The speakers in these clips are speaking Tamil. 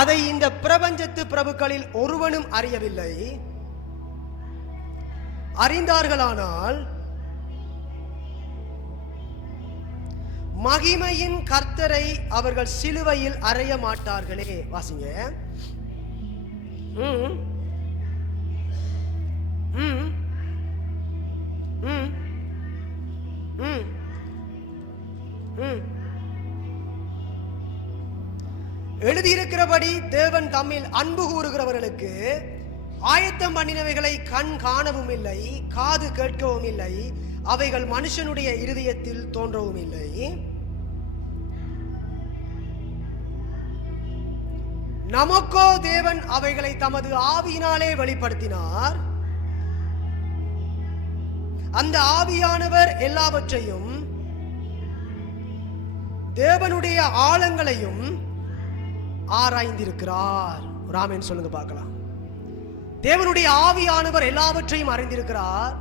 அதை இந்த பிரபஞ்சத்து பிரபுக்களில் ஒருவனும் அறியவில்லை. அறிந்தார்களானால் மகிமையின் கர்த்தரை அவர்கள் சிலுவையில் அறைய மாட்டார்களே. வாசிங்க. எழுதியிருக்கிறபடி தேவன் தம்மில் அன்பு கூறுகிறவர்களுக்கு ஆயத்தம் பண்ணினவைகளை கண் காணவும் இல்லை, காது கேட்கவும் இல்லை, அவைகள் மனுஷனுடைய இருதயத்தில் தோன்றவும் இல்லை. நமக்கோ தேவன் அவைகளை தமது ஆவியினாலே வெளிப்படுத்தினார். அந்த ஆவியானவர் எல்லாவற்றையும் தேவனுடைய ஆழங்களையும் ஆராய்ந்திருக்கிறார். ராமன் சொல்லுங்க பார்க்கலாம். தேவனுடைய ஆவியானவர் எல்லாவற்றையும் அறிந்திருக்கிறார்.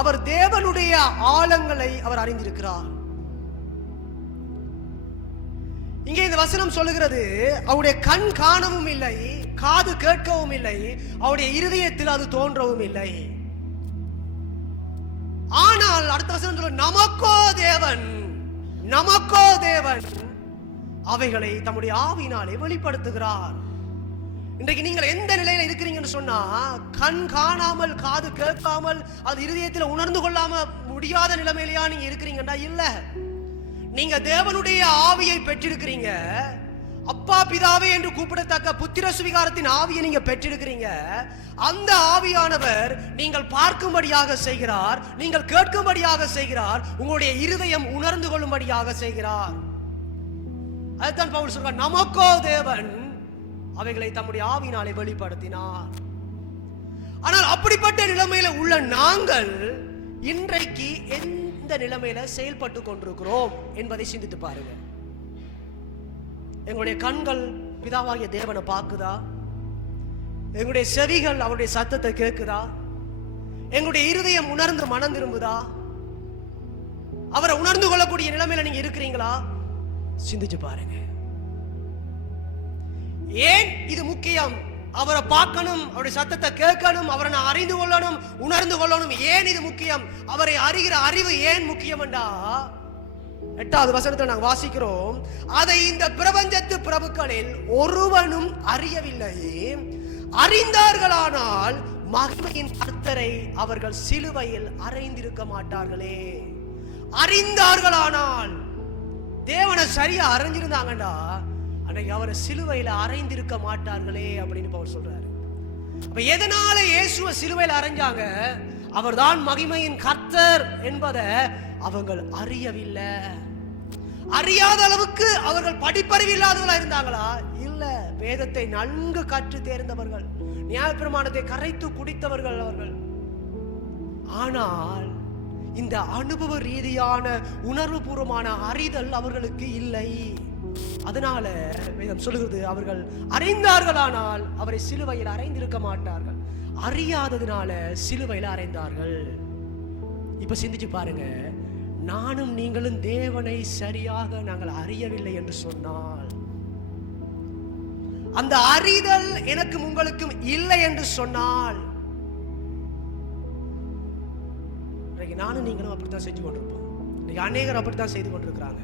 அவர் தேவனுடைய ஆழங்களை அவர் அறிந்திருக்கிறார். இங்கே இந்த வசனம் சொல்லுகிறது, அவருடைய கண் காணவும் இல்லை, காது கேட்கவும் இல்லை, அவருடைய இருதயத்தில் அது தோன்றவும் இல்லை. ஆனால் அடுத்த வசனம் சொல்ல, நமக்கோ தேவன் அவைகளை தம்முடைய ஆவியினாலே வெளிப்படுத்துகிறார். இன்றைக்கு நீங்கள் எந்த நிலையில இருக்கிறீங்கன்னு சொன்னா, கண் காணாமல் காது கேட்காமல் அது இருதயத்தில் உணர்ந்து கொள்ளாம முடியாத நிலைமையிலையா நீங்க இருக்கிறீங்கன்னா? இல்ல, நீங்க தேவனுடைய ஆவியை பெற்றிருக்கிறீங்க. அப்பா பிதாவே என்று கூப்பிடத்தக்க புத்திர சுவிகாரத்தின் ஆவியை நீங்க பெற்றிருக்கிறீங்க. அந்த ஆவியானவர் நீங்கள் பார்க்கும்படியாக செய்கிறார், நீங்கள் கேட்கும்படியாக செய்கிறார், உங்களுடைய இருதயம் உணர்ந்து கொள்ளும்படியாக செய்கிறார். அதுதான் பவுல் சொல்றார், நமக்கோ தேவன் அவைகளை தம்முடைய ஆவியினாலே வெளிப்படுத்தினார். ஆனால் அப்படிப்பட்ட நிலைமையில உள்ள நாங்கள் இன்றைக்கு எந்த நிலைமையில செயல்பட்டு கொண்டிருக்கிறோம் என்பதை சிந்தித்து பாருங்க. எங்களுடைய கண்கள் பிதாவாகிய தேவனை பார்க்குதா? எங்களுடைய செவிகள் அவருடைய சத்தத்தை கேட்குதா? எங்களுடைய இருதயம் உணர்ந்து மனம் திரும்புதா? அவரை உணர்ந்து கொள்ளக்கூடிய நிலைமையில நீங்க இருக்கிறீங்களா? சிந்திச்சு பாருங்க. ஏன் இது முக்கியம்? அவரை பார்க்கணும், அவருடைய சத்தத்தை கேட்கணும், அவரை நான் அறிந்து கொள்ளணும், உணர்ந்து கொள்ளணும். ஏன் இது முக்கியம்? அவரை அறிகிற அறிவு ஏன் முக்கியம் என்றா, 8வது வசனத்தில் நாங்கள் வாசிக்கிறோம், அதை இந்த பிரபஞ்சத்து பிரபுக்களில் ஒருவனும் அறியவில்லை. அறிந்தார்களானால் மகிமையின் கர்த்தரை அவர்கள் சிலுவையில் அறைந்திருக்க மாட்டார்களே. அறிந்தார்களானால், தேவனை சரியா அறிஞ்சிருந்தாங்கடா, அன்னைக்கு அவரை சிலுவையில அறைந்திருக்க மாட்டார்களே அப்படின்னு அவர் சொல்றாரு. அப்ப எதனால இயேசுவை சிலுவையில் அறைஞ்சாங்க? அவர்தான் மகிமையின் கர்த்தர் என்பதை அவர்கள் அறியவில்லை. அறியாத அளவுக்கு அவர்கள் படிப்பறிவு இல்லாதவர்களா இருந்தாங்களா? இல்ல, வேதத்தை நன்கு கற்று தேர்ந்தவர்கள், நியாயப்பிரமாணத்தை கரைத்து குடித்தவர்கள் அவர்கள். ஆனால் இந்த அனுபவ ரீதியான உணர்வு பூர்வமான அறிதல் அவர்களுக்கு இல்லை. அதனால வேதம் சொல்லுகிறது, அவர்கள் அறிந்தார்களானால் அவரை சிலுவையில் அறைந்திருக்க மாட்டார்கள். அறியாததுனால சிலுவையில் அறைந்தார்கள். இப்ப சிந்திச்சு பாருங்க, நானும் நீங்களும் தேவனை சரியாக நாங்கள் அறியவில்லை என்று சொன்னால், அந்த அறிதல் எனக்கும் உங்களுக்கும் இல்லை என்று சொன்னால், நானும் நீங்களும் அப்படித்தான் செஞ்சு கொண்டிருப்போம். இன்னைக்கு அநேகர் அப்படித்தான் செய்து கொண்டிருக்கிறாங்க.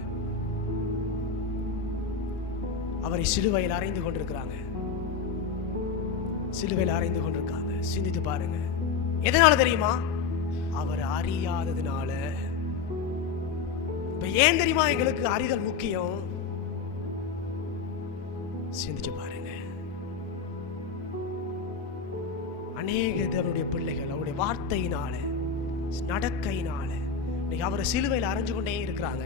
அவரை சிலுவையில் அறைந்து கொண்டிருக்கிறாங்க, சிலுவையில் அறைந்து கொண்டிருக்காங்க. சிந்தித்து பாருங்க, எதனால தெரியுமா? அவர் அறியாததுனால. இப்ப ஏன் தெரியுமா எங்களுக்கு அறிதல் முக்கியம்? சிந்திச்சு பாருங்க. அநேக தேவனுடைய பிள்ளைகள் அவருடைய வார்த்தையினால, நடக்கையினால அவரை சிலுவையில் அறைஞ்சு கொண்டே இருக்கிறாங்க.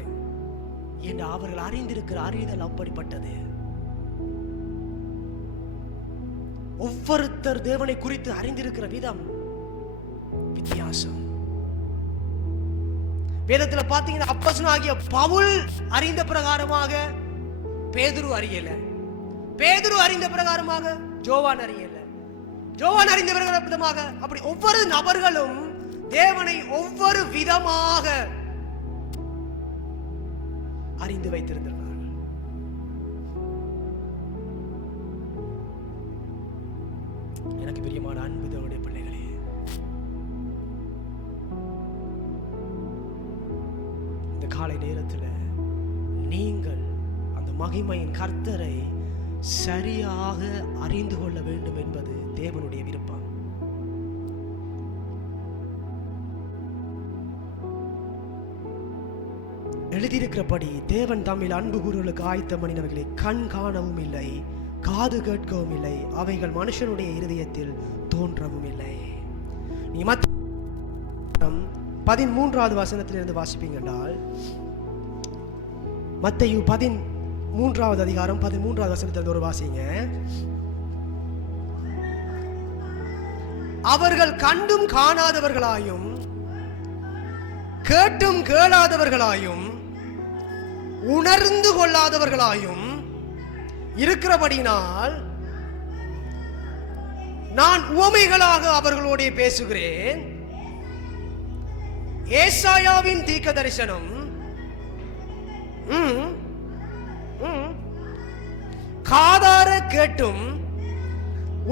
என்று அவர்கள் அறிந்திருக்கிற அறிதல் அப்படிப்பட்டது. ஒவ்வொருத்தர் தேவனை குறித்து அறிந்திருக்கிற விதம் வித்தியாசம். வேதத்துல பாத்தீங்கன்னா, அப்போஸ்தலனாகிய பவுல் அறிந்த பிரகாரமாக பேதுரு அறியல, பேதுரு அறிந்த பிரகாரமாக ஜோவான் அறியல, ஜோவான் அறிந்த விதமாக, அப்படி ஒவ்வொரு நபர்களும் தேவனை ஒவ்வொரு விதமாக அறிந்து வைத்திருந்தார்கள். எனக்கு பிரியமான அன்பு தேவனுடைய பிள்ளைகளே, இந்த காலை நேரத்தில் நீங்கள் அந்த மகிமையின் கர்த்தரை சரியாக அறிந்து கொள்ள வேண்டும் என்பது தேவனுடைய விருப்பம். எழுதியிருக்கிறபடி தேவன் தம்மில் அன்பு கூறுகளுக்கு ஆயத்த பண்ணினவைகளை கண் காணவும் இல்லை, காது கேட்கவும் இல்லை, அவைகள் மனுஷனுடைய இருதயத்தில் தோன்றவும் இல்லை. நீ 13வது வசனத்திலிருந்து வாசிப்பீங்க என்றால், மத்தேயு 13வது அதிகாரம் 13வது வசனத்திலிருந்து ஒரு வாசிங்க. அவர்கள் கண்டும் காணாதவர்களாயும் கேட்டும் கேளாதவர்களாயும் உணர்ந்து கொள்ளாதவர்களாயும் இருக்கிறபடினால் நான் உவமைகளாக அவர்களோட பேசுகிறேன். ஏசாயாவின் தீர்க்க தரிசனம் காதார கேட்டும்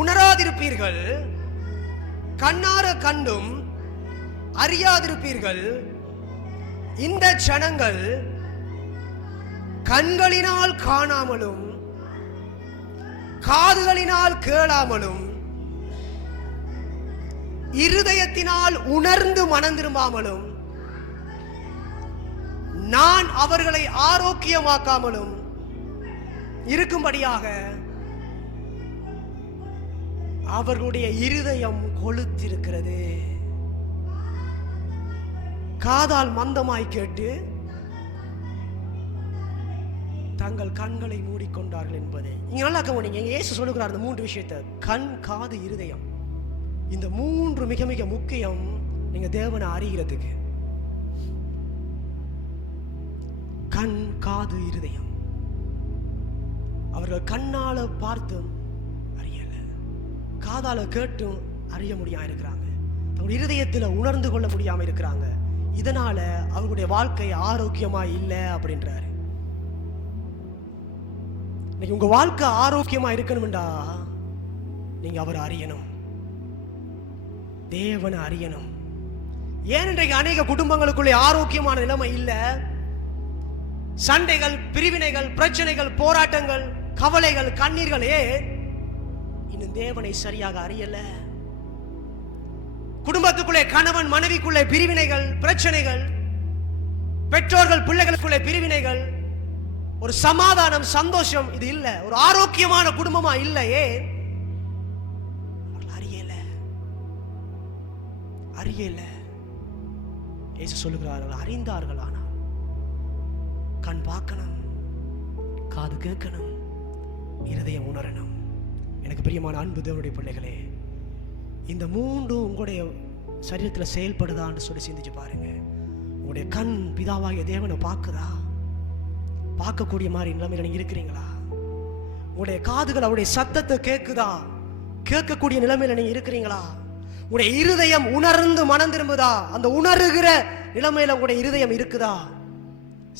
உணராதிருப்பீர்கள், கண்ணார கண்டும் அறியாதிருப்பீர்கள். இந்த ஜனங்கள் கண்களினால் காணாமலும் காதுகளினால் கேளாமலும் இருதயத்தினால் உணர்ந்து மனம் திரும்பாமலும் நான் அவர்களை ஆரோக்கியமாக்காமலும் இருக்கும்படியாக அவர்களுடைய இருதயம் கொழுத்திருக்கிறது. காதால் மந்தமாய் கேட்டு தங்கள் கண்களை மூடிக்கொண்டார்கள் என்பதை இங்க நல்லா கவனிங்க. இயேசு சொல்லுகிறார் அந்த 3 விஷயத்தை, கண், காது, இருதயம். இந்த 3 மிக மிக முக்கியம் நீங்க தேவனை அறிகிறதுக்கு. கண், காது, இருதயம். அவர்கள் கண்ணால பார்த்தும் அறியல, காதால கேட்டும் அறிய முடியாம இருக்கிறாங்க, அவருடைய இருதயத்துல உணர்ந்து கொள்ள முடியாம இருக்கிறாங்க. இதனால அவர்களுடைய வாழ்க்கை ஆரோக்கியமா இல்லை அப்படின்றாரு. இன்னைக்கு உங்க வாழ்க்கை ஆரோக்கியமா இருக்கணும்டா, நீங்க அவரை அறியணும், தேவனை அறியணும். ஏன் இன்றைக்கு அநேக குடும்பங்களுக்குள்ளே ஆரோக்கியமான நிலைமை இல்ல? சண்டைகள், பிரிவினைகள், பிரச்சனைகள், போராட்டங்கள், கவலைகள், கண்ணீர்கள். இன்னும் தேவனை சரியாக அறியல. குடும்பத்துக்குள்ளே கணவன் மனைவிக்குள்ளே பிரிவினைகள், பிரச்சனைகள், பெற்றோர்கள் பிள்ளைகளுக்குள்ளே பிரிவினைகள், ஒரு சமாதானம், சந்தோஷம் இது இல்ல, ஒரு ஆரோக்கியமான குடும்பமா இல்லையே. அறியல. இயேசு சொல்லுகிறார்கள், அறிந்தார்கள், ஆனால் கண் பார்க்கணும், காது கேட்கணும், இருதயம் உணரணும். எனக்கு பிரியமான அன்பு தேவனுடைய பிள்ளைகளே, இந்த 3 உங்களுடைய சரீரத்தில் செயல்படுதான்னு சொல்லி சிந்திச்சு பாருங்க. உங்களுடைய கண் பிதாவாகிய தேவனை பார்க்குதா? பார்க்கக்கூடிய மாதிரி நிலைமையில நீங்க இருக்கிறீங்களா? உங்களுடைய காதுகள் அவருடைய சத்தத்தை கேட்குதா? கேட்கக்கூடிய நிலைமையில நீங்க இருக்கிறீங்களா? உங்களுடைய இருதயம் உணர்ந்து மனம் திரும்புதா? அந்த உணர்கிற நிலைமையில உங்களுடைய இருதயம் இருக்குதா?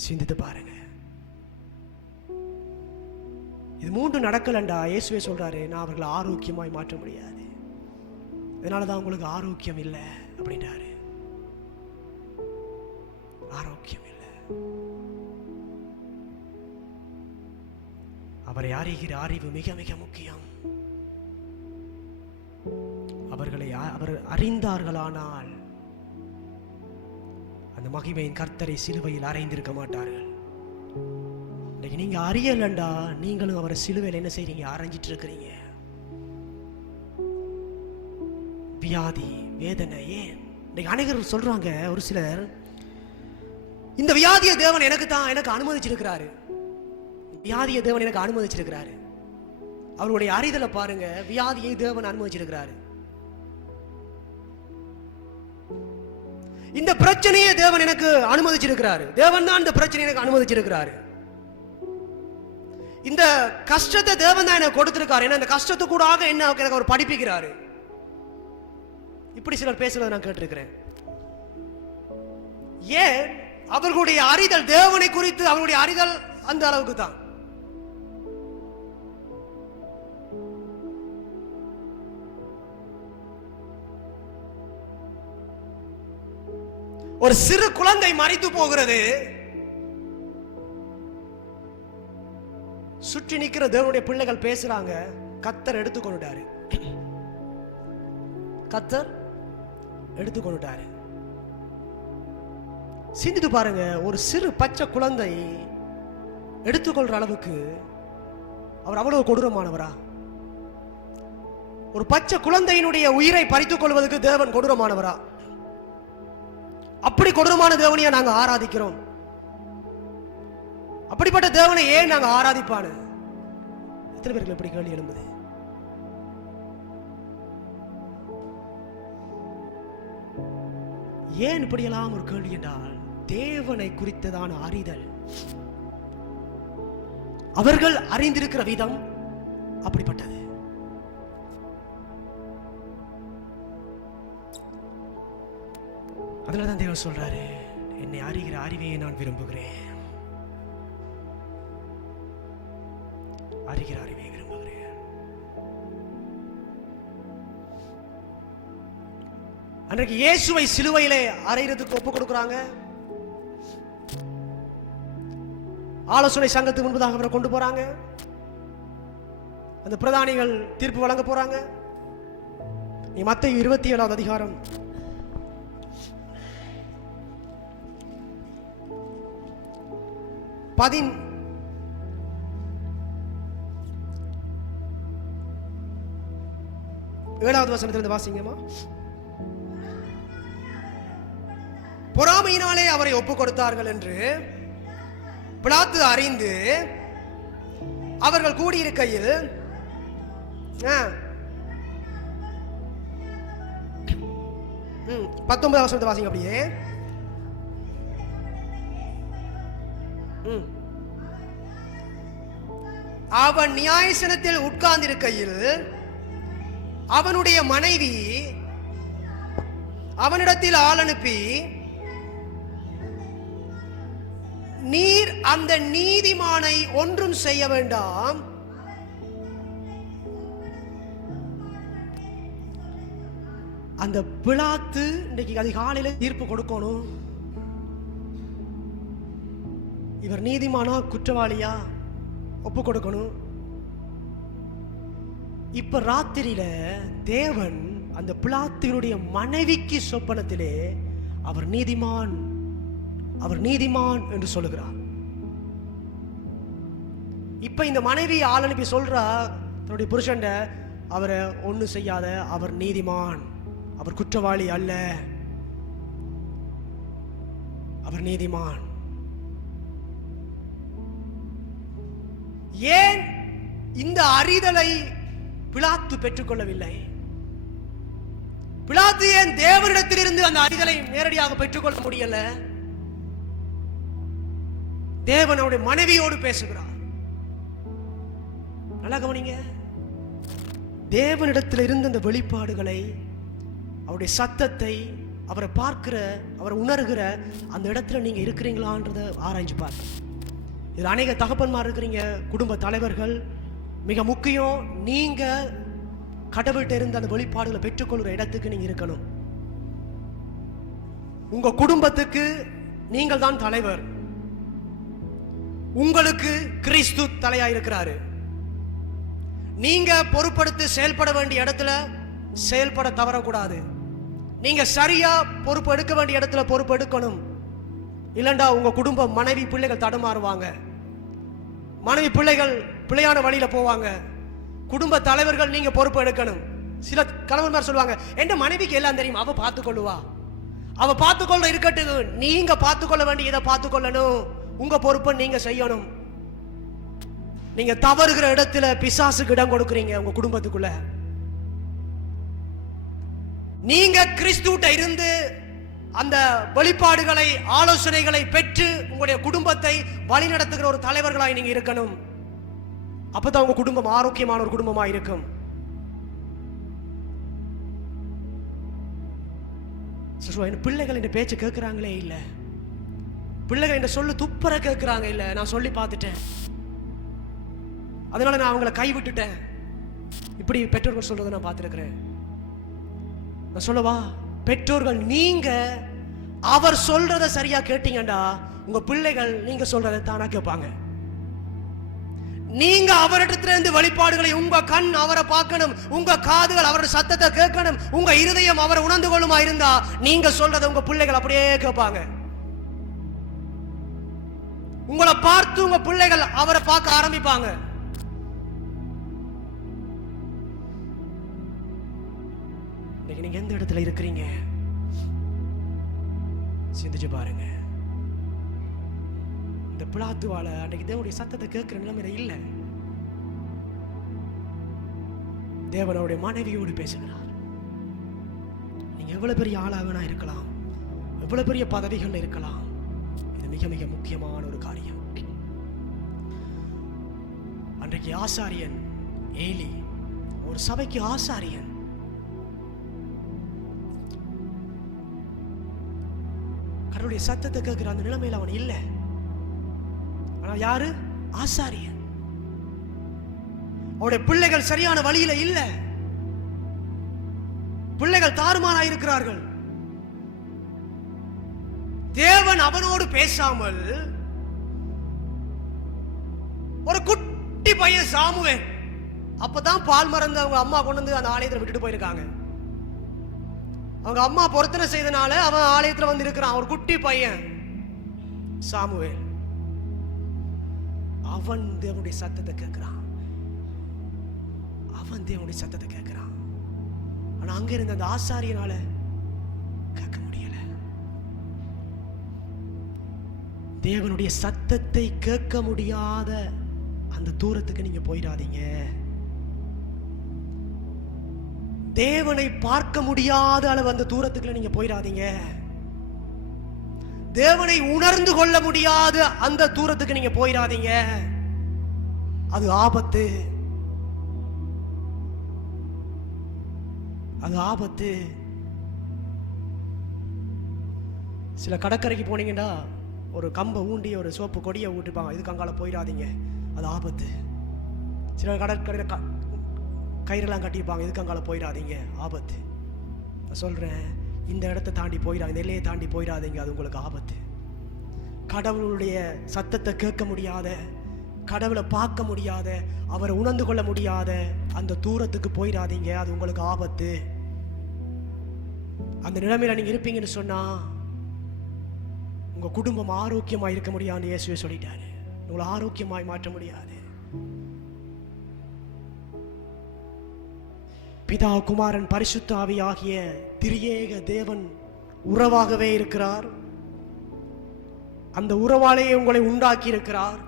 சிந்தித்து பாருங்க. இது 3 நடக்கலண்டா இயேசுவே சொல்றாரு, நான் அவர்களை ஆரோக்கியமாய் மாற்ற முடியாது, இதனாலதான் உங்களுக்கு ஆரோக்கியம் இல்லை அப்படின்றாரு. ஆரோக்கியம் இல்லை. அவரை அறிகிற அறிவு மிக மிக முக்கியம். அவர் அறிந்தார்களானால் அந்த மகிமையின் கர்த்தரை சிலுவையில் அறைந்திருக்க மாட்டார்கள். இன்னைக்கு நீங்க அறியலண்டா, நீங்களும் அவரை சிலுவையில் என்ன செய்றீங்க? அரைஞ்சிட்டு இருக்கிறீங்க. வியாதி, வேதனை. ஏன் இன்னைக்கு அநேகர் சொல்றாங்க, ஒரு சிலர், இந்த வியாதியை தேவன் எனக்கு அனுமதிச்சிருக்கிறாரு, வியாதியை தேவன் எனக்கு அனுமதிச்சிருக்கிறாரு. அவருடைய அறிதலை பாருங்க, வியாதியை தேவன் அனுமதிச்சிருக்கிறாரு. இந்த பிரச்சனையை தேவன் எனக்கு அனுமதிச்சிருக்கிறாரு, தேவன் தான் இந்த பிரச்சனையை எனக்கு அனுமதிச்சிருக்கிறாரு. இந்த கஷ்டத்தை தேவன் தான் எனக்கு கொடுத்திருக்காரு, ஏன்னா இந்த கஷ்டத்தை கூட என்ன எனக்கு அவர் படிப்பிக்கிறாரு. இப்படி சிலர் பேசுறதை நான் கேட்டிருக்கிறேன். ஏன்? அவர்களுடைய அறிதல் தேவனை குறித்து, அவர்களுடைய அறிதல் அந்த அளவுக்கு தான். ஒரு சிறு குழந்தை மரித்து போகிறது. சுற்றி நிற்கிற தேவனுடைய பிள்ளைகள் பேசுறாங்க, கர்த்தர் எடுத்துக்கொண்டாரு, கர்த்தர் எடுத்துக்கொண்டாரு. சிந்தித்து பாருங்க, ஒரு சிறு பச்சை குழந்தை எடுத்துக்கொள்ற அளவுக்கு அவர் அவ்வளவு கொடூரமானவரா? ஒரு பச்சை குழந்தையினுடைய உயிரை பறித்துக் கொள்வதற்கு தேவன் கொடூரமானவரா? அப்படி கொடூரமான தேவனையா நாங்க ஆராதிக்கிறோம்? அப்படிப்பட்ட தேவனை ஏன் நாங்க ஆராதிப்பானு எத்தனை பேருக்கு எப்படி கேள்வி எழும்புது? ஏன் இப்படியெல்லாம் ஒரு கேள்வி என்றால், தேவனை குறித்ததான அறிதல், அவர்கள் அறிந்திருக்கிற விதம் அப்படிப்பட்டது. அதனாலதான் தேவன் சொல்றாரு, என்னை அறிகிற அறிவையை நான் விரும்புகிறேன், அறிகிற அறிவையை விரும்புகிறேன். அன்றைக்கு இயேசுவை சிலுவையிலே அறையிறதுக்கு ஒப்பு கொடுக்குறாங்க. ஆலோசனை சங்கத்துக்கு முன்பதாக அவரை கொண்டு போறாங்க. அந்த பிரதானிகள் தீர்ப்பு வழங்க போறாங்க. நீ மத்தேயு 27வது அதிகாரம் 17வது வசனத்திலிருந்து வாசிங்கம்மா. பொறாமையினாலே அவரை ஒப்புக் கொடுத்தார்கள் என்று பிலாத்து அறிந்து அவர்கள் கூடியிருக்கையில் 19வது வசனத்தை வாசிங்க அப்படியே. அவன் நியாயசனத்தில் உட்கார்ந்திருக்கையில் அவனுடைய மனைவி அவனிடத்தில் ஆள் அனுப்பி, நீர் அந்த நீதிமானை ஒன்றும் செய்ய வேண்டாம், அந்த பிலாத்து இன்னைக்கு அதிகாலையில தீர்ப்பு கொடுக்கணும், இவர் நீதிமானா குற்றவாளியா ஒப்பு கொடுக்கணும். இப்ப ராத்திரியில தேவன் அந்த பிலாத்தினுடைய மனைவிக்கு சொப்பனத்திலே அவர் நீதிமான், அவர் நீதிமான் என்று சொல்லுகிறார். இப்ப இந்த மனைவி ஆள் அனுப்பி சொல்றா தன்னுடைய புருஷன், அவரை ஒண்ணு செய்யாத, அவர் நீதிமான், அவர் குற்றவாளி அல்ல, அவர் நீதிமான். ஏன் இந்த அறிதலை பிலாத்து பெற்றுக்கொள்ளவில்லை? பிலாத்து ஏன் தேவனிடத்திலிருந்து அந்த அறிதலை நேரடியாக பெற்றுக்கொள்ள முடியல? தேவன் அவருடைய மனைவியோடு பேசுகிறார். நல்லா கவனிங்க, தேவனிடத்தில் இருந்த அந்த வெளிப்பாடுகளை, அவருடைய சத்தத்தை, அவரை பார்க்கிற, அவரை உணர்கிற அந்த இடத்துல நீங்க இருக்கிறீங்களான்றத ஆராய்ச்சி பாருங்க. இதுல அநேக தகப்பன்மார் இருக்கிறீங்க, குடும்ப தலைவர்கள், மிக முக்கியம், நீங்க கடவுள்கிட்ட இருந்த அந்த வெளிப்பாடுகளை பெற்றுக்கொள்கிற இடத்துக்கு நீங்க இருக்கணும். உங்க குடும்பத்துக்கு நீங்கள் தான் தலைவர். உங்களுக்கு கிறிஸ்து தலையா இருக்கிறாரு. நீங்க பொறுப்படுத்தி செயல்பட வேண்டிய இடத்துல செயல்பட தவறக்கூடாது. நீங்க சரியா பொறுப்பு எடுக்க வேண்டிய இடத்துல பொறுப்பு எடுக்கணும். இல்லண்டா உங்க குடும்ப மனைவி பிள்ளைகள் தடுமாறுவாங்க, மனைவி பிள்ளைகள் பிள்ளையான வழியில போவாங்க. குடும்ப தலைவர்கள் நீங்க பொறுப்பு எடுக்கணும். சில கணவன்மார் சொல்லுவாங்க, என் மனைவிக்கு எல்லாம் தெரியும், அவ பார்த்துக்கொள்ளுவா, அவ பார்த்துக்கொள்ள இருக்கட்டும், நீங்க பார்த்துக்கொள்ள வேண்டியதை பார்த்துக்கொள்ளணும், உங்க பொறுப்பை நீங்க செய்யணும். நீங்க தவறுகிற இடத்துல பிசாசுக்கு இடம் கொடுக்குறீங்க உங்க குடும்பத்துக்குள்ள. நீங்க கிறிஸ்துட்ட இருந்து அந்த வெளிப்பாடுகளை, ஆலோசனைகளை பெற்று உங்களுடைய குடும்பத்தை வழி நடத்துகிற ஒரு தலைவர்களாய் நீங்க இருக்கணும். அப்பதான் உங்க குடும்பம் ஆரோக்கியமான ஒரு குடும்பமா இருக்கும். பிள்ளைகள் இந்த பேச்சு கேட்கிறாங்களே இல்ல, பிள்ளைகள் இந்த சொல்லு துப்புற கேட்கிறாங்க இல்ல. நான் சொல்லி பார்த்துட்டேன், அதனால நான் அவங்களை கைவிட்டுட்டேன். இப்படி பெற்றோர்கள் சொல்றதை நான் பார்த்திருக்கிறேன். நான் சொல்லவா, பெற்றோர்கள் நீங்க அவர் சொல்றத சரியா கேட்டீங்கடா உங்க பிள்ளைகள் நீங்க சொல்றதை தானா கேட்பாங்க. நீங்க அவரிடத்துல இருந்து வெளிப்பாடுகளை, உங்க கண் அவரை பார்க்கணும், உங்க காதுகள் அவருடைய சத்தத்தை கேட்கணும், உங்க இருதயம் அவரை உணர்ந்து கொள்ளுமா இருந்தா நீங்க சொல்றதை உங்க பிள்ளைகள் அப்படியே கேட்பாங்க. உங்களை பார்த்து உங்க பிள்ளைகள் அவரை பார்க்க ஆரம்பிப்பாங்க. நீங்க எந்த இடத்துல இருக்கிறீங்க சிந்திச்சு பாருங்க. இந்த பிலாத்துவால அன்னைக்கு தேவனுடைய சத்தத்தை கேட்கிற நிலைமையில இல்ல. தேவனுடைய மனைவியோடு பேசுகிறார். நீங்க எவ்வளவு பெரிய ஆளாகனா இருக்கலாம், எவ்வளவு பெரிய பதவிகள் இருக்கலாம், இது மிக மிக முக்கியமான ஒரு காரியம். அன்றைக்கு ஆசாரியன் ஏலி, ஒரு சபைக்கு ஆசாரியன். கடவுளுடைய சத்தத்தை கேட்கிற அந்த நிலைமையில் அவன் இல்லை. ஆனா யாரு? ஆசாரியன். அவருடைய பிள்ளைகள் சரியான வழியில இல்ல, பிள்ளைகள் தாறுமாறா இருக்கிறார்கள். தேவன் அவனோடு பேசாமல் ஒரு குட்டி பையன் சாமுவேல், அப்பதான் பால் மறந்து அவங்க அம்மா கொண்டு வந்து அந்த ஆலயத்தில் விட்டுட்டு போயிருக்காங்க. அவங்க அம்மா பொருத்தனை செய்தனால அவன் ஆலயத்தில் வந்து இருக்கிறான். ஒரு குட்டி பையன் சாமுவேல். அவன் தேவனுடைய சத்தத்தை கேட்கிறான். அவன் தேவனுடைய சத்தத்தை கேட்கிறான். ஆனா அங்க இருந்த அந்த ஆசாரியனால கேட்க முடியல. தேவனுடைய சத்தத்தை கேட்க முடியாத அந்த தூரத்துக்கு நீங்க போயிடாதீங்க. தேவனை பார்க்க முடியாத அளவு அந்த தூரத்துக்குள்ள நீங்க போயிடாதீங்க. தேவனை உணர்ந்து கொள்ள முடியாத அந்த தூரத்துக்கு நீங்க போயிடாதீங்க. அது ஆபத்து, அது ஆபத்து. சில கடற்கரைக்கு போனீங்கன்னா ஒரு கம்பை ஊண்டி ஒரு சோப்பு கொடியை ஊட்டிப்பாங்க, இதுக்கு அங்கால போயிடாதீங்க, அது ஆபத்து. சில கடற்கரையில் கயிறெல்லாம் கட்டியிருப்பாங்க, இதுக்கு அங்கால போயிடாதீங்க, ஆபத்து. நான் சொல்றேன், இந்த இடத்தை தாண்டி போயிடாதீங்க, இந்த எல்லையை தாண்டி போயிடாதீங்க, அது உங்களுக்கு ஆபத்து. கடவுளுடைய சத்தத்தை கேட்க முடியாத, கடவுளை பார்க்க முடியாத, அவரை உணர்ந்து கொள்ள முடியாத அந்த தூரத்துக்கு போயிடாதீங்க, அது உங்களுக்கு ஆபத்து. அந்த நிலைமையில நீங்க இருப்பீங்கன்னு சொன்னா உங்க குடும்பம் ஆரோக்கியமா இருக்க முடியாதுன்னு இயேசுவே சொல்லிட்டாரு. உங்களை ஆரோக்கியமாய் மாற்ற முடியாது. பிதா, குமாரன், பரிசுத்த ஆவி ஆகிய திரியேக தேவன் உறவாகவே இருக்கிறார். அந்த உறவாலேயே உங்களை உண்டாக்கி இருக்கிறார்.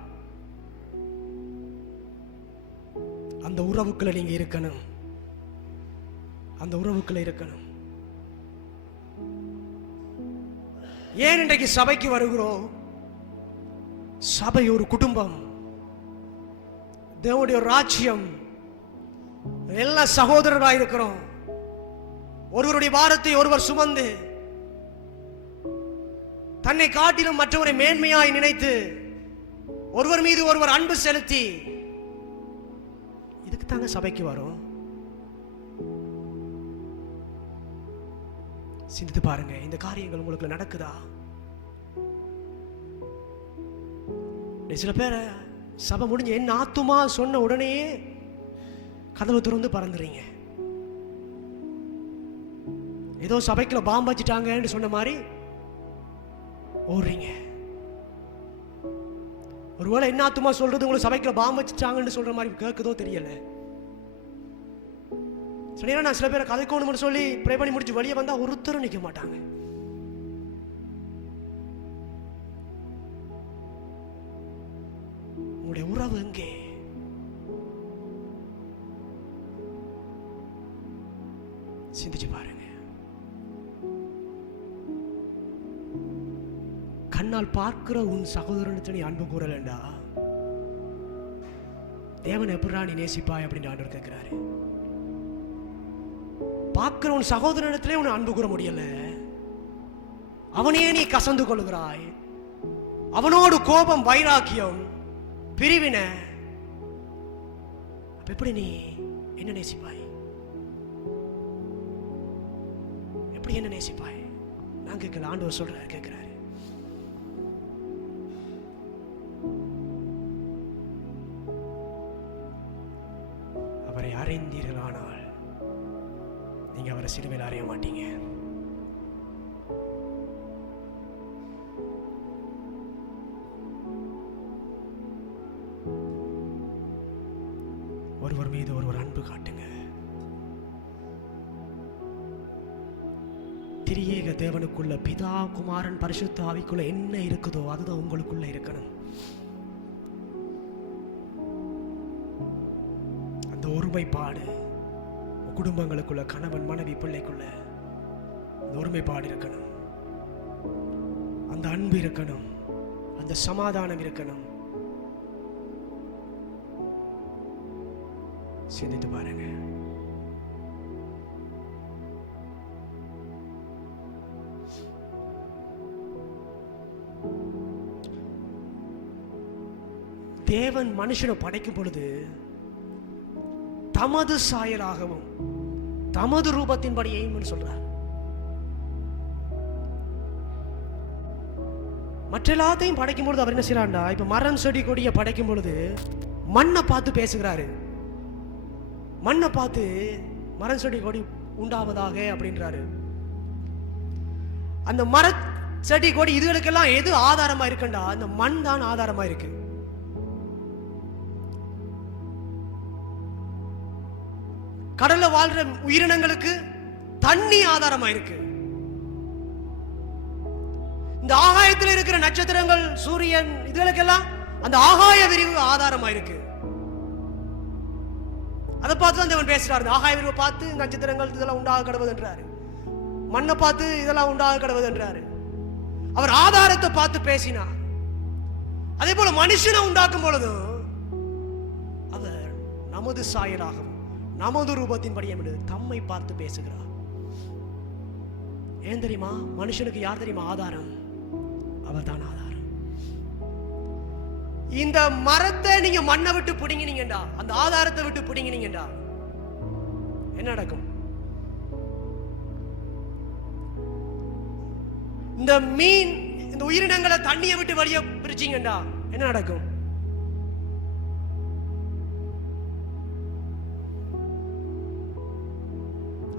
அந்த உறவுக்குள்ள நீங்க இருக்கணும், அந்த உறவுக்குள்ள இருக்கணும். ஏன் இன்றைக்கு சபைக்கு வருகிறோம்? சபை ஒரு குடும்பம், தேவனுடைய ராஜ்யம். எல்லா சகோதரர்களாக இருக்கிறோம். ஒருவருடைய பாரத்தை ஒருவர் சுமந்து, தன்னை காட்டிலும் மற்றவரை மேன்மையாய் நினைத்து, ஒருவர் மீது ஒருவர் அன்பு செலுத்தி, இதுக்கு தாங்க சபைக்கு வரும். சிந்தித்து பாருங்க, இந்த காரியங்கள் உங்களுக்கு நடக்குதா? சில பேரை சபை முடிஞ்ச என்ன ஆத்துமா சொன்ன உடனே கதவு திறந்து பறந்துறீங்க. ஏதோ சபைக்குள்ள பாம்பு வச்சுட்டாங்கன்னு சொன்ன மாதிரி ஓடுறீங்க. ஒருவேளை என்ன ஆத்துமா சொல்றது உங்களுக்கு சபைக்குள்ள பாம்பு வச்சுட்டாங்கன்னு சொல்ற மாதிரி கேட்குதோ தெரியல. சொன்னீங்கன்னா நான் சில பேரை கதைக்கணும்னு சொல்லி ப்ரே பண்ணி முடிச்சு வெளியே வந்தா ஒருத்தரும் நிற்க மாட்டாங்க. உங்களுடைய உறவு எங்கே? சிந்திச்சு பாருங்க. கண்ணால் பார்க்கிற உன் சகோதரனுக்கு நீ அன்பு கூறலண்டா தேவன் எப்படா நீ நேசிப்பாய் அப்படின்னு ஆண்டவர் கேட்கிறாரு. பார்க்கிற உன் சகோதரனிடத்திலே உன்னை அன்பு கூற முடியல, அவனையே நீ கசந்து கொள்கிறாய். அவனோடு கோபம், வைராக்கியம், பிரிவினை. எப்படி நீ என்ன நேசிப்பாய்? எப்படி என்ன நேசிப்பாய்? நான் கேட்கல, ஆண்டவர் சொல்றாரு, கேட்கிறாரு. அவரை அறிந்தீர்களானால் நீங்க அவரை சிலுவையில் அறிய மாட்டீங்க. ஒருவர் மீது ஒருவர் அன்பு காட்டுங்க. திரியேக தேவனுக்குள்ள பிதா குமாரன் பரிசுத்த ஆவிக்குள்ள என்ன இருக்குதோ அதுதான் உங்களுக்குள்ள இருக்கணும். அந்த ஒருமைப்பாடு குடும்பங்களுக்குள்ள, கணவன் மனைவி பிள்ளைக்குள்ள அந்த ஒருமைப்பாடு இருக்கணும், அந்த அன்பு இருக்கணும், அந்த சமாதானம் இருக்கணும். சிந்தித்து பாருங்க. தேவன் மனுஷனை படைக்கும் பொழுது தமது சாயலாகவும் தமது ரூபத்தின்படியையும் சொல்றார். மற்ற எல்லாத்தையும் படைக்கும் பொழுது அவர் என்ன செய்யறாண்டா, இப்ப மரம் செடி கொடியை படைக்கும் பொழுது மண்ணை பார்த்து பேசுகிறாரு. மண்ணை பார்த்து மரம் செடி கொடி உண்டாவதாக அப்படின்றாரு. அந்த மர செடி கொடி இதுகளுக்கெல்லாம் எது ஆதாரமா இருக்குண்டா, அந்த மண் தான் ஆதாரமா இருக்கு. கடல்ல வாழ்ற உயிரினங்களுக்கு தண்ணி ஆதாரமா இருக்கு. இந்த ஆகாயத்தில் இருக்கிற நட்சத்திரங்கள், சூரியன், இதுகளுக்கெல்லாம் அந்த ஆகாய விரிவு ஆதாரமா இருக்கு. அதை பார்த்து தான் தேவன் பேசுறாரு. ஆகாய விரிவை பார்த்து நட்சத்திரங்கள் இதெல்லாம் உண்டாக கடவுது என்றாரு. மண்ணை பார்த்து இதெல்லாம் உண்டாக கடவுது என்றாரு. அவர் ஆதாரத்தை பார்த்து பேசினார். அதே போல மனுஷனை உண்டாக்கும் பொழுதும் அவர் நமது சாயலாகவும் நமது ரூபத்தின்படியே தம்மை பார்த்து பேசுகிறார். ஏன் தெரியுமா? மனுஷனுக்கு யார் தெரியுமா ஆதாரம்? அவர் தான் ஆதாரம். இந்த மரத்தை நீங்க மண்ணை விட்டு பிடிங்கினீங்கடா, அந்த ஆதாரத்தை விட்டு பிடிங்கினீங்கடா, என்ன நடக்கும்? இந்த மீன், இந்த உயிரினங்களை தண்ணியை விட்டு வெளியே பிரிச்சீங்கடா, என்ன நடக்கும்?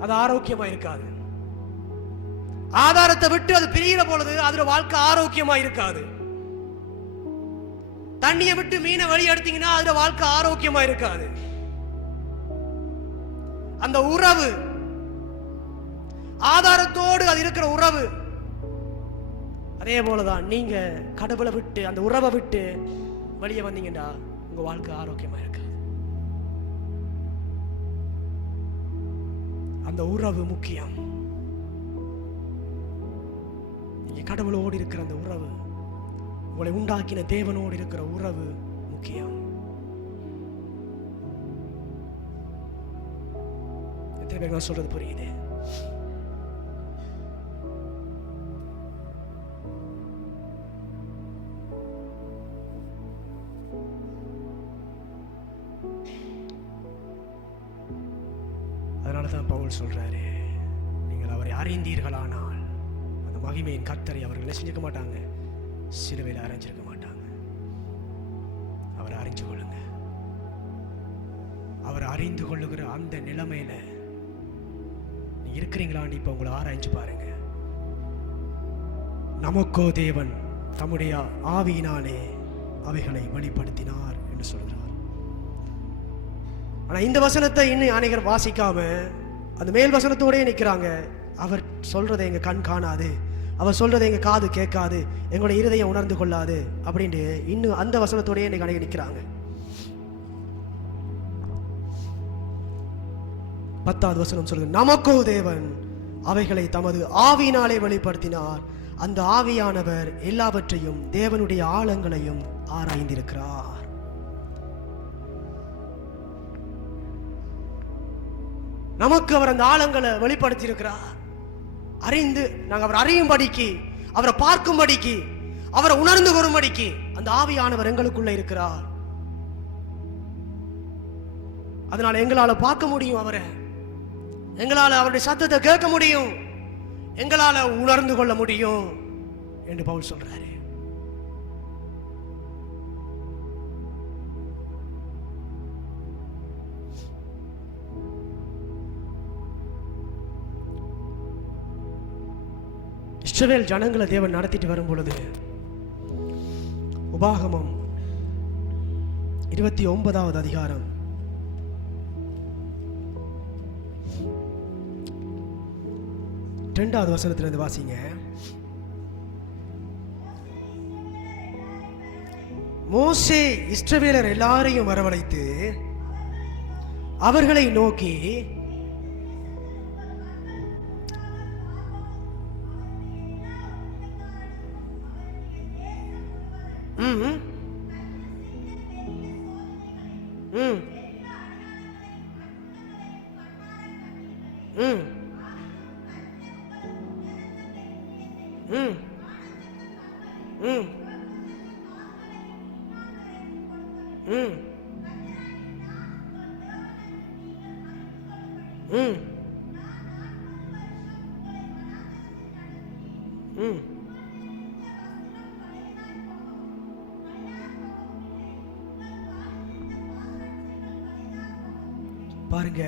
அது ஆரோக்கியமா இருக்காது. ஆதாரத்தை விட்டு அது பிரிகிற பொழுது அதுல வாழ்க்கை ஆரோக்கியமா இருக்காது. தண்ணியை விட்டு மீனை வெளியே எடுத்தீங்கன்னா அதுல வாழ்க்கை ஆரோக்கியமா இருக்காது. அந்த உறவு, ஆதாரத்தோடு அது இருக்கிற உறவு, அதே போலதான் நீங்க கடவுளை விட்டு, அந்த உறவை விட்டு வெளியே வந்தீங்கன்னா உங்க வாழ்க்கை ஆரோக்கியமா இருக்காது. அந்த உறவு முக்கியம். நீங்க கடவுளோடு இருக்கிற அந்த உறவு, உங்களை உண்டாக்கின தேவனோடு இருக்கிற உறவு முக்கியம். எத்தனை பேர் நான் சொல்றது புரியுது? அதனாலதான் பவுல் சொல்றாரு, நீங்கள் அவரை அறிந்தீர்களானால் அந்த மகிமையின் கர்த்தரை அவர்கள் என்ன செஞ்சிருக்க மாட்டாங்க, சிலுவையில் அரைஞ்சிருக்க மாட்டாங்க. அவரை அறிஞ்சு கொள்ளுங்க. அவரை அறிந்து கொள்ளுகிற அந்த நிலைமையில நீ இருக்கிறீங்களான்னு இப்ப உங்களை ஆராய்ஞ்சு பாருங்க. நமக்கோ தேவன் தம்முடைய ஆவியினாலே அவைகளை வெளிப்படுத்தினார் என்று சொல்கிறார். ஆனா இந்த வசனத்தை இன்னும் அநேகர் வாசிக்காம அந்த மேல் வசனத்தோடய நிற்கிறாங்க. அவர் சொல்றதை எங்க கண் காணாது, அவர் சொல்றதை எங்க காது கேட்காது, எங்களுடைய இருதயம் உணர்ந்து கொள்ளாது அப்படின்ட்டு இன்னும் அந்த வசனத்தோடய இன்னைக்கு அநேகர் நிற்கிறாங்க. 10வது வசனம் சொல்லுது, நமக்கோ தேவன் அவைகளை தமது ஆவியினாலே வெளிப்படுத்தினார். அந்த ஆவியானவர் எல்லாவற்றையும் தேவனுடைய ஆழங்களையும் ஆராய்ந்திருக்கிறார். நமக்கு அவர் அந்த ஆழங்களை வெளிப்படுத்தி இருக்கிறார். அறிந்து நாங்கள் அவர் அறியும்படிக்கு, அவரை பார்க்கும்படிக்கு, அவரை உணர்ந்து வரும்படிக்கு அந்த ஆவியானவர் எங்களுக்குள்ள இருக்கிறார். அதனால எங்களால பார்க்க முடியும், அவரை எங்களால அவருடைய சத்தத்தை கேட்க முடியும், எங்களால உணர்ந்து கொள்ள முடியும் என்று பவுல் சொல்றாரு. இஸ்ரவேல் ஜனங்களை தேவன் நடத்திட்டு வரும் பொழுது உபாகமம் 29வது அதிகாரம் 2வது வசனத்திலிருந்து வாசிங்க. மோசே இஸ்ரவேலர் எல்லாரையும் வரவழைத்து அவர்களை நோக்கி, பாருங்க,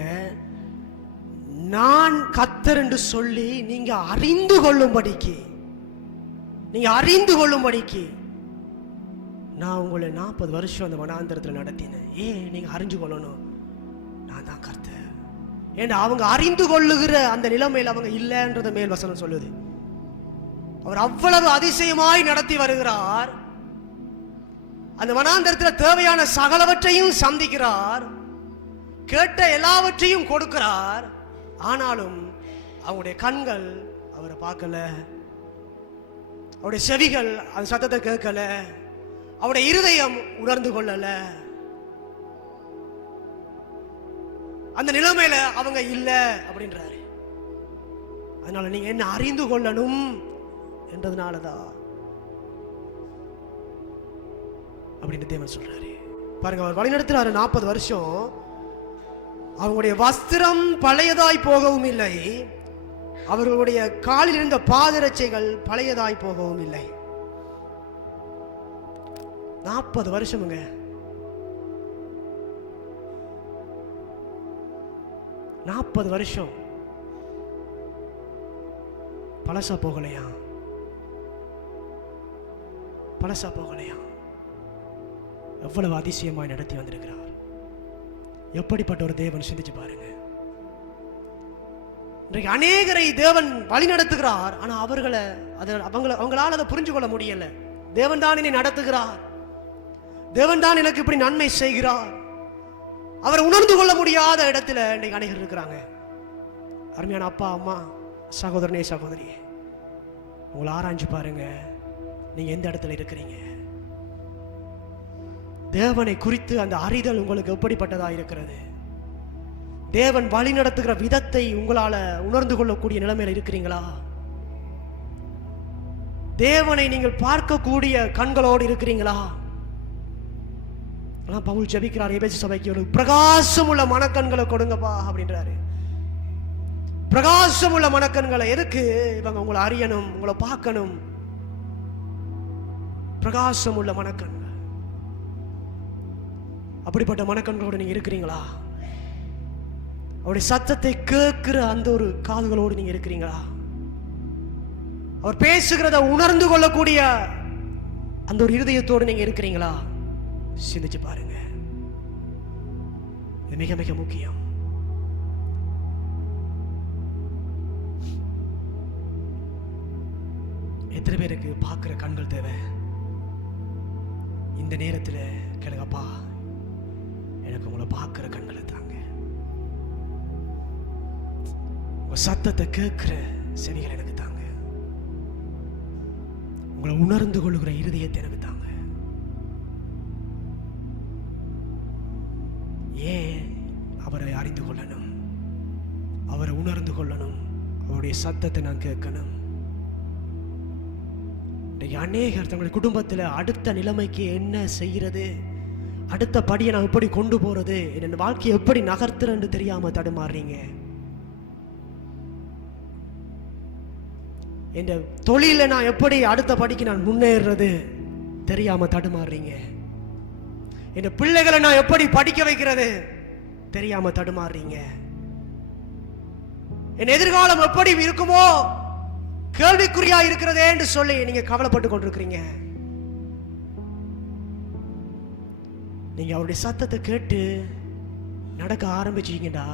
நான் கர்த்தர் என்று சொல்லி நீங்க அறிந்து கொள்ளும்படிக்கு நான் உங்களை 40 வருஷம் அந்த வனாந்தரத்தில் நடத்தினேன். ஏன் நீங்க அறிஞ்சு கொள்ளணும், நான் தான் கர்த்தர். ஏன்னா அவங்க அறிந்து கொள்ளுகிற அந்த நிலைமையில் அவங்க இல்லைன்றத மேல் வசனம் சொல்லுது. அவர் அவ்வளவு அதிசயமாய் நடத்தி வருகிறார். அந்த வனாந்தரத்தில் தேவையான சகலவற்றையும் சந்திக்கிறார், கேட்ட எல்லாவற்றையும் கொடுக்கிறார். ஆனாலும் அவருடைய கண்கள் அவரை பார்க்கல, அவருடைய செவிகள் அந்த சத்தத்தை கேட்கல, அவருடைய இருதயம் உணர்ந்து கொள்ளல. அந்த நிலைமையில அவங்க இல்ல அப்படின்றாரு. அதனால நீங்க என்ன அறிந்து கொள்ளணும் என்றதுனாலதான் அப்படின்னு தேவன் சொல்றாரு. பாருங்க, அவர் வழிநடத்துறாரு 40 வருஷம். அவங்களுடைய வஸ்திரம் பழையதாய் போகவும் இல்லை, அவர்களுடைய காலில் இருந்த பாதரட்சைகள் பழையதாய் போகவும் இல்லை. 40 வருஷமுங்க. 40 வருஷம் பழசா போகலையா? எவ்வளவு அதிசயமாய் நடத்தி வந்திருக்கிறார். எப்படிப்பட்ட ஒரு தேவன், சிந்திச்சு பாருங்க. இன்றைக்கு அநேகரை தேவன் வழி நடத்துகிறார், ஆனா அவங்களால அதை புரிஞ்சு கொள்ள முடியல. தேவன் தான் என்னை நடத்துகிறார், தேவன் தான் எனக்கு இப்படி நன்மை செய்கிறார், அவரை உணர்ந்து கொள்ள முடியாத இடத்துல இன்றைக்கு அநேகர் இருக்கிறாங்க. அருமையான அப்பா அம்மா, சகோதரனே சகோதரியே, உங்களை ஆராய்ஞ்சு பாருங்க, நீங்க எந்த இடத்துல இருக்கிறீங்க? தேவனை குறித்து அந்த அறிதல் உங்களுக்கு எப்படிப்பட்டதா இருக்கிறது? தேவன் வழி நடத்துகிற விதத்தை உங்களால உணர்ந்து கொள்ளக்கூடிய நிலைமையில இருக்கிறீங்களா? தேவனை நீங்கள் பார்க்கக்கூடிய கண்களோடு இருக்கிறீங்களா? பவுல் ஜெபிக்கிறார் எபேசு சபைக்கு, ஒரு பிரகாசம் உள்ள மனக்கண்களை கொடுங்கப்பா அப்படின்றாரு. பிரகாசம் உள்ள மனக்கண்களை. எதுக்கு? இவங்க உங்களை அறியணும், உங்களை பார்க்கணும். பிரகாசம் உள்ள மனக்கண்கள். அப்படிப்பட்ட மனக்கண்களோடு நீங்க இருக்கிறீங்களா? அவருடைய சத்தத்தை கேட்கிற அந்த ஒரு காதுகளோடு நீங்க இருக்கிறீங்களா? அவர் பேசுகிறத உணர்ந்து கொள்ளக்கூடிய அந்த ஒரு இருதயத்தோடு நீங்க இருக்கிறீங்களா? சிந்திச்சு பாருங்க. இது மிக மிக முக்கியம். எத்தனை பேருக்கு பார்க்கிற கண்கள் தேவை? இந்த நேரத்தில் கேளுங்கப்பா, எனக்கு உங்களை பார்க்கிற கண்களை தாங்க, உங்க சத்தத்தை கேட்கிற செவிகள் எனக்கு தாங்க, உங்களை உணர்ந்து கொள்ளுகிற இருதயத்தை எனக்கு தாங்க. ஏன்? அவரை அறிந்து கொள்ளணும், அவரை உணர்ந்து கொள்ளணும், அவருடைய சத்தத்தை நான் கேட்கணும். அநேகர் தங்களுடைய குடும்பத்தில் அடுத்த நிலைமைக்கு என்ன செய்கிறது, அடுத்த படியை நான் எப்படி கொண்டு போறது, என் வாழ்க்கையை எப்படி நகர்த்துறேன்னு தெரியாம தடுமாறுறீங்க. என் தொழில நான் எப்படி அடுத்த படிக்கு நான் முன்னேறது தெரியாம தடுமாறுறீங்க. என் பிள்ளைகளை நான் எப்படி படிக்க வைக்கிறது தெரியாம தடுமாறுறீங்க. என் எதிர்காலம் எப்படி இருக்குமோ கேள்விக்குறியா இருக்கிறதே என்று சொல்லி நீங்க கவலைப்பட்டு கொண்டிருக்கிறீங்க. நீங்க அவருடைய சத்தத்தை கேட்டு நடக்க ஆரம்பிச்சீங்கடா,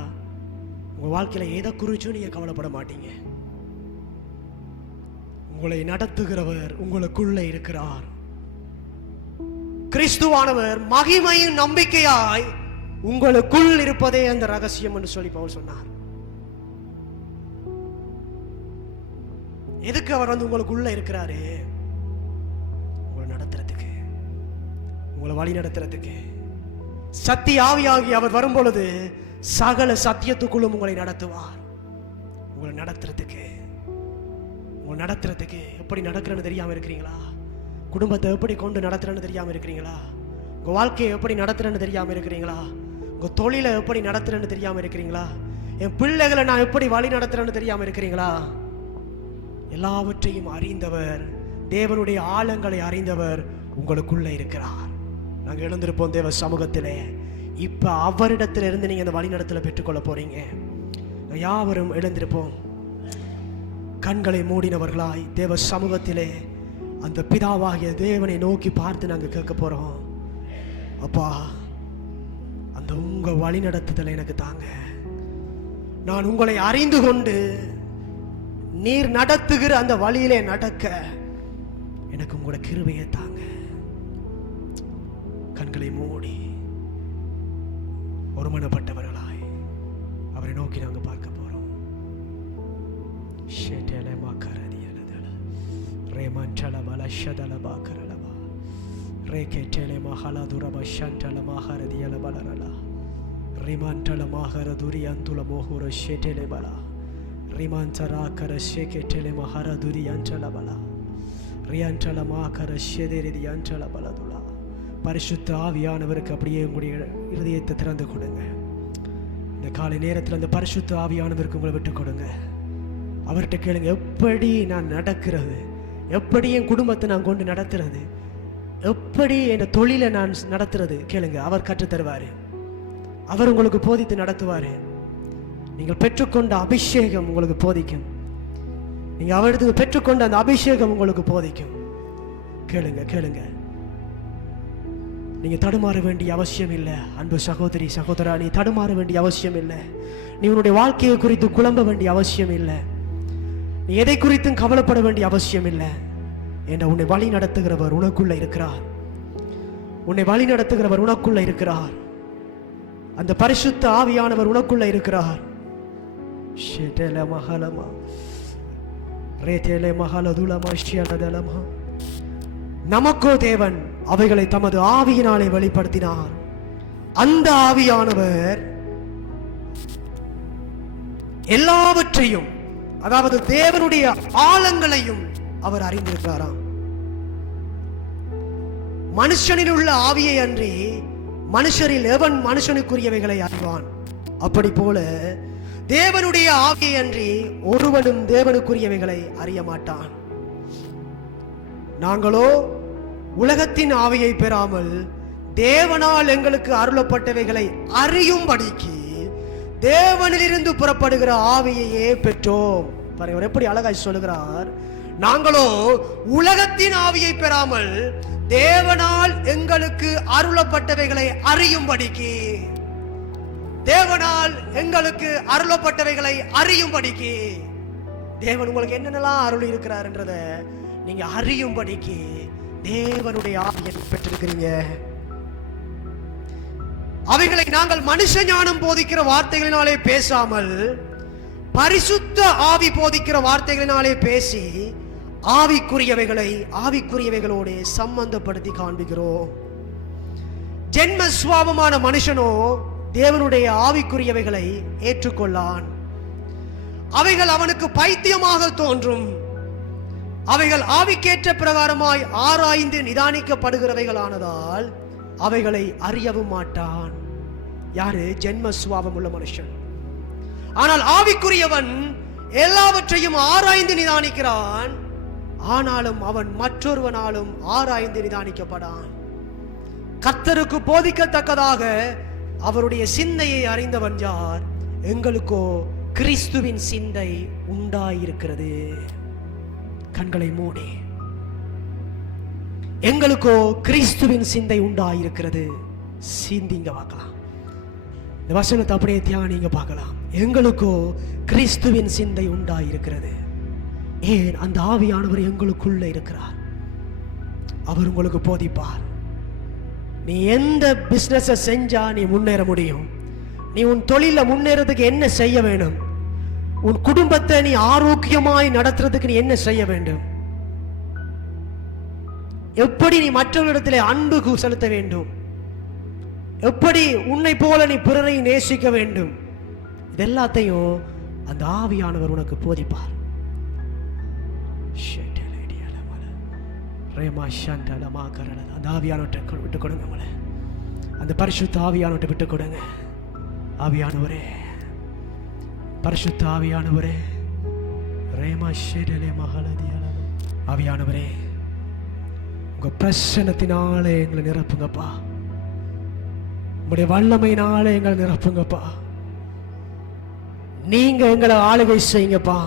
உங்க வாழ்க்கையில எதை குறிச்சும் நீங்க கவலைப்பட மாட்டீங்க. உங்களை நடத்துகிறவர் உங்களுக்குள்ள இருக்கிறார். கிறிஸ்துவானவர் மகிமையின் நம்பிக்கையாய் உங்களுக்குள் இருப்பதே அந்த ரகசியம் என்று சொல்லி பவுல் சொன்னார். எதுக்கு அவர் உங்களுக்குள்ள இருக்கிறாரு? உங்களை நடத்துறதுக்கு, உங்களை வழி நடத்துறதுக்கு. சத்திய ஆவியாகி அவர் வரும் பொழுது சகல சத்தியத்துக்குள்ளும் உங்களை நடத்துவார். உங்களை நடத்துறதுக்கு, உங்களை நடத்துறதுக்கு. எப்படி நடக்கிறன்னு தெரியாம இருக்கிறீங்களா? குடும்பத்தை எப்படி கொண்டு நடத்துறன்னு தெரியாம இருக்கிறீங்களா? உங்க வாழ்க்கையை எப்படி நடத்துறன்னு தெரியாம இருக்கிறீங்களா? உங்க தொழிலை எப்படி நடத்துறன்னு தெரியாம இருக்கிறீங்களா? என் பிள்ளைகளை நான் எப்படி வழி நடத்துறேன்னு தெரியாம இருக்கிறீங்களா? எல்லாவற்றையும் அறிந்தவர், தேவனுடைய ஆழங்களை அறிந்தவர் உங்களுக்குள்ள இருக்கிறார். நாங்கள் எழுந்திருப்போம் தேவ சமூகத்திலே. இப்ப அவரிடத்திலிருந்து நீங்க அந்த வழிநடத்தலை பெற்றுக்கொள்ள போறீங்க. யாவரும் எழுந்திருப்போம். கண்களை மூடினவர்களாய் தேவ சமூகத்திலே அந்த பிதாவாகிய தேவனை நோக்கி பார்த்து நாங்கள் கேட்க போறோம். அப்பா, அந்த உங்க வழி நடத்துதலை எனக்கு தாங்க. நான் உங்களை அறிந்து கொண்டு நீர் நடத்துகிற அந்த வழியிலே நடக்க எனக்கு உங்களோட கிருபையை தாங்க. கண்களை மூடி ஒருமனப்பட்டவர்களாய் அவரை நோக்கி நாங்கள் பார்க்க போறோம். ரிமாந்தராக்கர ஷேகெட்டெலே மஹரதுரி அஞ்சலபலா ரியாஞ்சல மாகர ஷெதெரிதி அஞ்சலபலதுலா. பரிசுத்த ஆவியானவருக்கு அப்படியே உங்களுடைய இருதயத்தை திறந்து கொடுங்க. இந்த காலை நேரத்தில் அந்த பரிசுத்த ஆவியானவருக்கு உங்களை விட்டு கொடுங்க. அவர்கிட்ட கேளுங்க, எப்படி நான் நடக்கிறது, எப்படி என் குடும்பத்தை நான் கொண்டு நடத்துறது, எப்படி என் தொழிலை நான் நடத்துறது கேளுங்க. அவர் கற்றுத்தருவாரு. அவர் உங்களுக்கு போதித்து நடத்துவாரு. நீங்கள் பெற்றுக்கொண்ட அபிஷேகம் உங்களுக்கு போதிக்கும். நீங்க அவருக்கு பெற்றுக்கொண்ட அந்த அபிஷேகம் உங்களுக்கு போதிக்கும். கேளுங்க, கேளுங்க. நீங்க தடுமாற வேண்டிய அவசியம் இல்லை. அன்பு சகோதரி, சகோதரா, நீ தடுமாற வேண்டிய அவசியம் இல்லை. நீ உன்னுடைய வாழ்க்கையை குறித்து குழம்ப வேண்டிய அவசியம் இல்லை. நீ எதை குறித்தும் கவலைப்பட வேண்டிய அவசியம் இல்லை. என்ற உன்னை வழி நடத்துகிறவர் உனக்குள்ள இருக்கிறார். உன்னை வழி நடத்துகிறவர் உனக்குள்ள இருக்கிறார். அந்த பரிசுத்த ஆவியானவர் உனக்குள்ள இருக்கிறார். நமக்கோ தேவன் அவைகளை தமது ஆவியினாலே வெளிப்படுத்தினார். அந்த ஆவியானவர் எல்லாவற்றையும், அதாவது தேவனுடைய ஆழங்களையும் அவர் அறிந்திருக்கிறாராம். மனுஷனில் உள்ள ஆவியை அன்றி மனுஷரில் எவன் மனுஷனுக்குரியவைகளை அறிவான்? அப்படி போல தேவனுடைய ஆவியை அன்றி ஒருவனும் தேவனுக்குரியவைகளை அறிய மாட்டான். நாங்களோ உலகத்தின் ஆவியை பெறாமல் தேவனால் எங்களுக்கு அருளப்பட்டவைகளை அறியும்படிக்கு தேவனிலிருந்து புறப்படுகிற ஆவியையே பெற்றோம். பாருங்க எப்படி அழகாய் சொல்லுகிறார். நாங்களோ உலகத்தின் ஆவியை பெறாமல் தேவனால் எங்களுக்கு அருளப்பட்டவைகளை அறியும்படிக்கு, தேவனால் எங்களுக்கு அருளப்பட்டவைகளை அறியும்படிக்கு, தேவன் உங்களுக்கு என்னென்னலாம் அருள் இருக்கிறார் என்றத நீங்க அறியும்படிக்கு தேவனுடைய ஆவியை பெற்றிருக்கிறீங்க. அவைகளை நாங்கள் மனுஷ ஞானம் போதிக்கிற வார்த்தைகளினாலே பேசாமல் பரிசுத்த ஆவி போதிக்கிற வார்த்தைகளினாலே பேசி ஆவிக்குரியவைகளை ஆவிக்குரியவைகளோடு சம்பந்தப்படுத்தி காண்பிக்கிறோம். ஜென்ம சுவாபமான மனுஷனோ தேவனுடைய ஆவிக்குரியவைகளை ஏற்றுக்கொள்ளான். அவைகள் அவனுக்கு பைத்தியமாக தோன்றும். அவைகள் ஆவிக்கேற்ற பிரகாரமாய் ஆராய்ந்து நிதானிக்கப்படுகிறவைகளானதால் அவைகளை அறியவும் மாட்டான். யாரு? ஜென்ம சுவாபம் உள்ள மனுஷன். ஆனால் ஆவிக்குரியவன் எல்லாவற்றையும் ஆராய்ந்து நிதானிக்கிறான். ஆனாலும் அவன் மற்றொருவனாலும் ஆராய்ந்து நிதானிக்கப்படான். கர்த்தருக்கு போதிக்கத்தக்கதாக அவருடைய சிந்தையை அறிந்தவன் யார்? எங்களுக்கோ கிறிஸ்துவின் சிந்தை உண்டாயிருக்கிறது. கண்களை மூடி, எங்களுக்கோ கிறிஸ்துவின் சிந்தை உண்டாயிருக்கிறது. சிந்திங்க பார்க்கலாம். இந்த வசனத்தை அப்படியே தியானிங்க பார்க்கலாம். எங்களுக்கோ கிறிஸ்துவின் சிந்தை உண்டாயிருக்கிறது. ஏன்? அந்த ஆவியானவர் எங்களுக்குள்ள இருக்கிறார். அவர் உங்களுக்கு போதிப்பார். நீ எந்த பிசினஸ் செஞ்சா நீ முன்னேற முடியும்? நீ உன் தொழில முன்னேறதுக்கு என்ன செய்ய வேண்டும்? உன் குடும்பத்தை நீ ஆரோக்கியமாய் நடத்துறதுக்கு நீ என்ன செய்ய வேண்டும்? எப்படி நீ மற்றவர்களிடத்தில் அன்பு செலுத்த வேண்டும்? எப்படி உன்னை போல நீ பிறரை நேசிக்க வேண்டும்? இதெல்லாத்தையும் அந்த ஆவியானவர் உனக்கு போதிப்பார். அந்த ஆவியானவற்றை விட்டு கொடுங்க. அந்த பரிசுத்த ஆவியானவற்றை விட்டு கொடுங்க. ஆவியானவரே, பரிசுத்த ஆவியானவரே, ஆவியானவரே, உங்க பிரசன்னத்தினாலே எங்களை நிரப்புங்கப்பா. உங்களுடைய வல்லமையினாலே எங்களை நிரப்புங்கப்பா. நீங்க எங்களை ஆளுகை செய்யுங்கப்பா.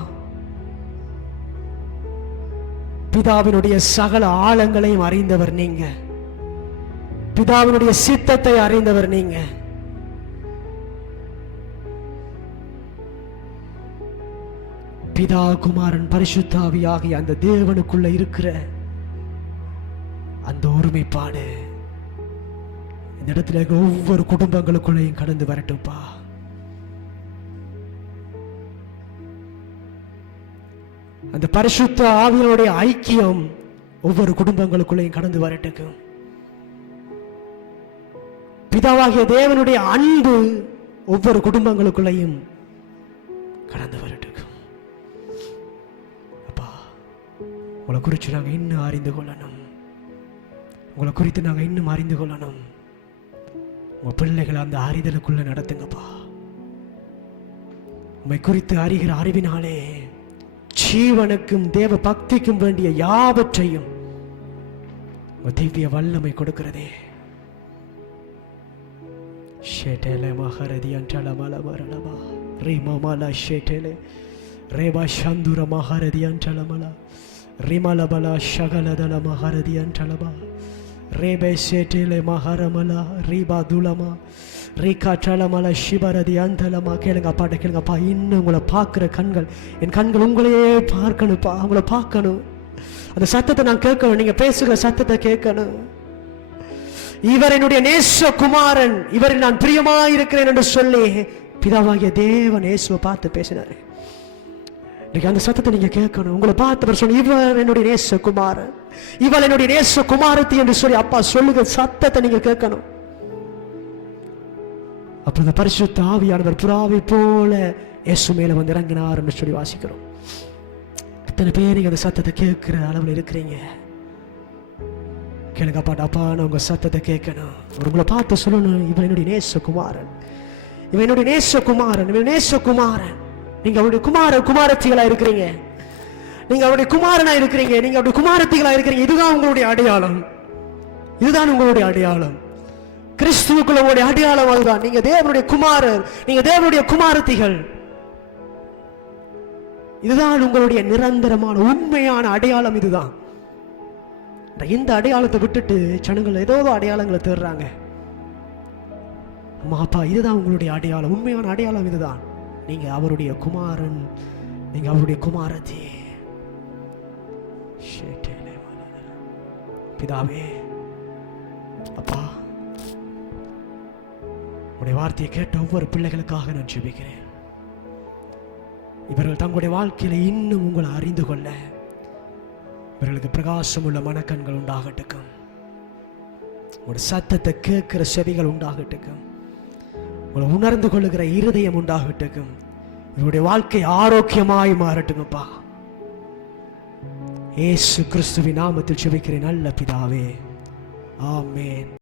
பிதாவினுடைய சகல ஆழங்களையும் அறிந்தவர் நீங்க. பிதாவினுடைய சித்தத்தை அறிந்தவர் நீங்க. பிதா, குமாரன், பரிசுத்த ஆவியாகிய அந்த தேவனுக்குள்ள இருக்கிற அந்த ஒருமைப்பாடு இந்த இடத்துல ஒவ்வொரு குடும்பங்களுக்குள்ளையும் கடந்து வரட்டும்பா. அந்த பரிசுத்த ஆவியினுடைய ஐக்கியம் ஒவ்வொரு குடும்பங்களுக்குள்ளையும் கடந்து வரட்டும். பிதாவாகிய தேவனுடைய அன்பு ஒவ்வொரு குடும்பங்களுக்குள்ளையும் கடந்து வரட்டும். அப்பா, உங்களை குறித்து நாங்கள் இன்னும் அறிந்து கொள்ளணும். உங்களை குறித்து நாங்கள் இன்னும் அறிந்து கொள்ளணும். உங்க பிள்ளைகளை அந்த அறிதலுக்குள்ள நடத்துங்கப்பா. உண்மை குறித்து அறிகிற அறிவினாலே ஜீவனுக்கும் தேவ பக்திக்கும் வேண்டிய யாவற்றையும் திவ்ய வல்லமை கொடுக்கிறதே. ஷேட்டேலே மகரதி அண்டலமல மரலமா ரீமமல ஷேட்டேலே ரேபா சந்துர மகரதி அண்டலமல ரிமலபல ஷகலதல மகரதி அண்டலமா ரேபே ஷேட்டேலே மகரமல ரீபா துலமா ரீகாற்றலமல சிபரதி அந்தலமா. கேளுங்க அப்பாட்ட கேளுங்கப்பா. இன்னும் உங்களை பார்க்குற கண்கள், என் கண்கள் உங்களையே பார்க்கணும்ப்பா. உங்களை பார்க்கணும். அந்த சத்தத்தை நான் கேட்கணும். நீங்க பேசுகிற சத்தத்தை கேட்கணும். இவர் என்னுடைய நேசகுமாரன், இவரில் நான் பிரியமாயிருக்கிறேன் என்று சொல்லி பிதாவாகிய தேவன் இயேசுவை பார்த்து பேசினாரு. இன்னைக்கு அந்த சத்தத்தை நீங்க கேட்கணும். உங்களை பார்த்தவர் சொன்ன, இவர் என்னுடைய நேசகுமாரன், இவள் என்னுடைய நேசகுமாரத்தி என்று சொல்லி அப்பா சொல்லுங்க சத்தத்தை நீங்க கேட்கணும். அப்ப இந்த பரிசுத்த ஆவியானவர் புறாவை போல இயேசு மேல வந்து இறங்கினார் என்று சொல்லி வாசிக்கிறோம். இத்தனை பேர் நீங்க அந்த சத்தத்தை கேட்கிற அளவில் இருக்கிறீங்க. கேளுங்க அப்பாட்ட, அப்பா நான் உங்க சத்தத்தை கேட்கணும். உங்களை பார்த்து சொல்லணும், இவன் என்னுடைய நேசகுமாரன், இவன் என்னுடைய நேசகுமாரன், இவன் நேசகுமாரன். நீங்க அவருடைய குமாரத்திகளா இருக்கிறீங்க. நீங்க அவருடைய குமாரனா இருக்கிறீங்க. நீங்க அவருடைய குமாரத்திகளா இருக்கிறீங்க. இதுதான் உங்களுடைய அடையாளம். இதுதான் உங்களுடைய அடையாளம். கிறிஸ்துவுக்குள்ள உங்களுடைய அடையாளம் அதுதான். நீங்க தேவனுடைய குமாரர், நீங்க தேவனுடைய குமாரத்திகள். இதுதான் உங்களுடைய நிரந்தரமான உண்மையான அடையாளம். இதுதான். இந்த அடையாளத்தை விட்டுட்டு ஜனங்கள் ஏதோ அடையாளங்களை தேடுறாங்க. அம்மா அப்பா, இதுதான் உங்களுடைய அடையாளம். உண்மையான அடையாளம் இதுதான். நீங்க அவருடைய குமாரன், நீங்க அவருடைய குமாரத்தி. பிதாவே, அப்பா, உடைய வார்த்தையை கேட்ட ஒவ்வொரு பிள்ளைகளுக்காக நான் ஜெபிக்கிறேன். இவர்கள் தங்களுடைய வாழ்க்கையில இன்னும் உங்களை அறிந்து கொள்ள இவர்களுக்கு பிரகாசம் உள்ள மனக்கண்கள் உண்டாகட்டும். உங்களுடைய சத்தத்தை கேட்கிற செவிகள் உண்டாகட்டும். உங்களை உணர்ந்து கொள்ளுகிற இருதயம் உண்டாகட்டும். இவருடைய வாழ்க்கை ஆரோக்கியமாய் மாறட்டும்ப்பா. இயேசு கிறிஸ்துவின் நாமத்தில் ஜெபிக்கிறேன் நல்ல பிதாவே, ஆமென்.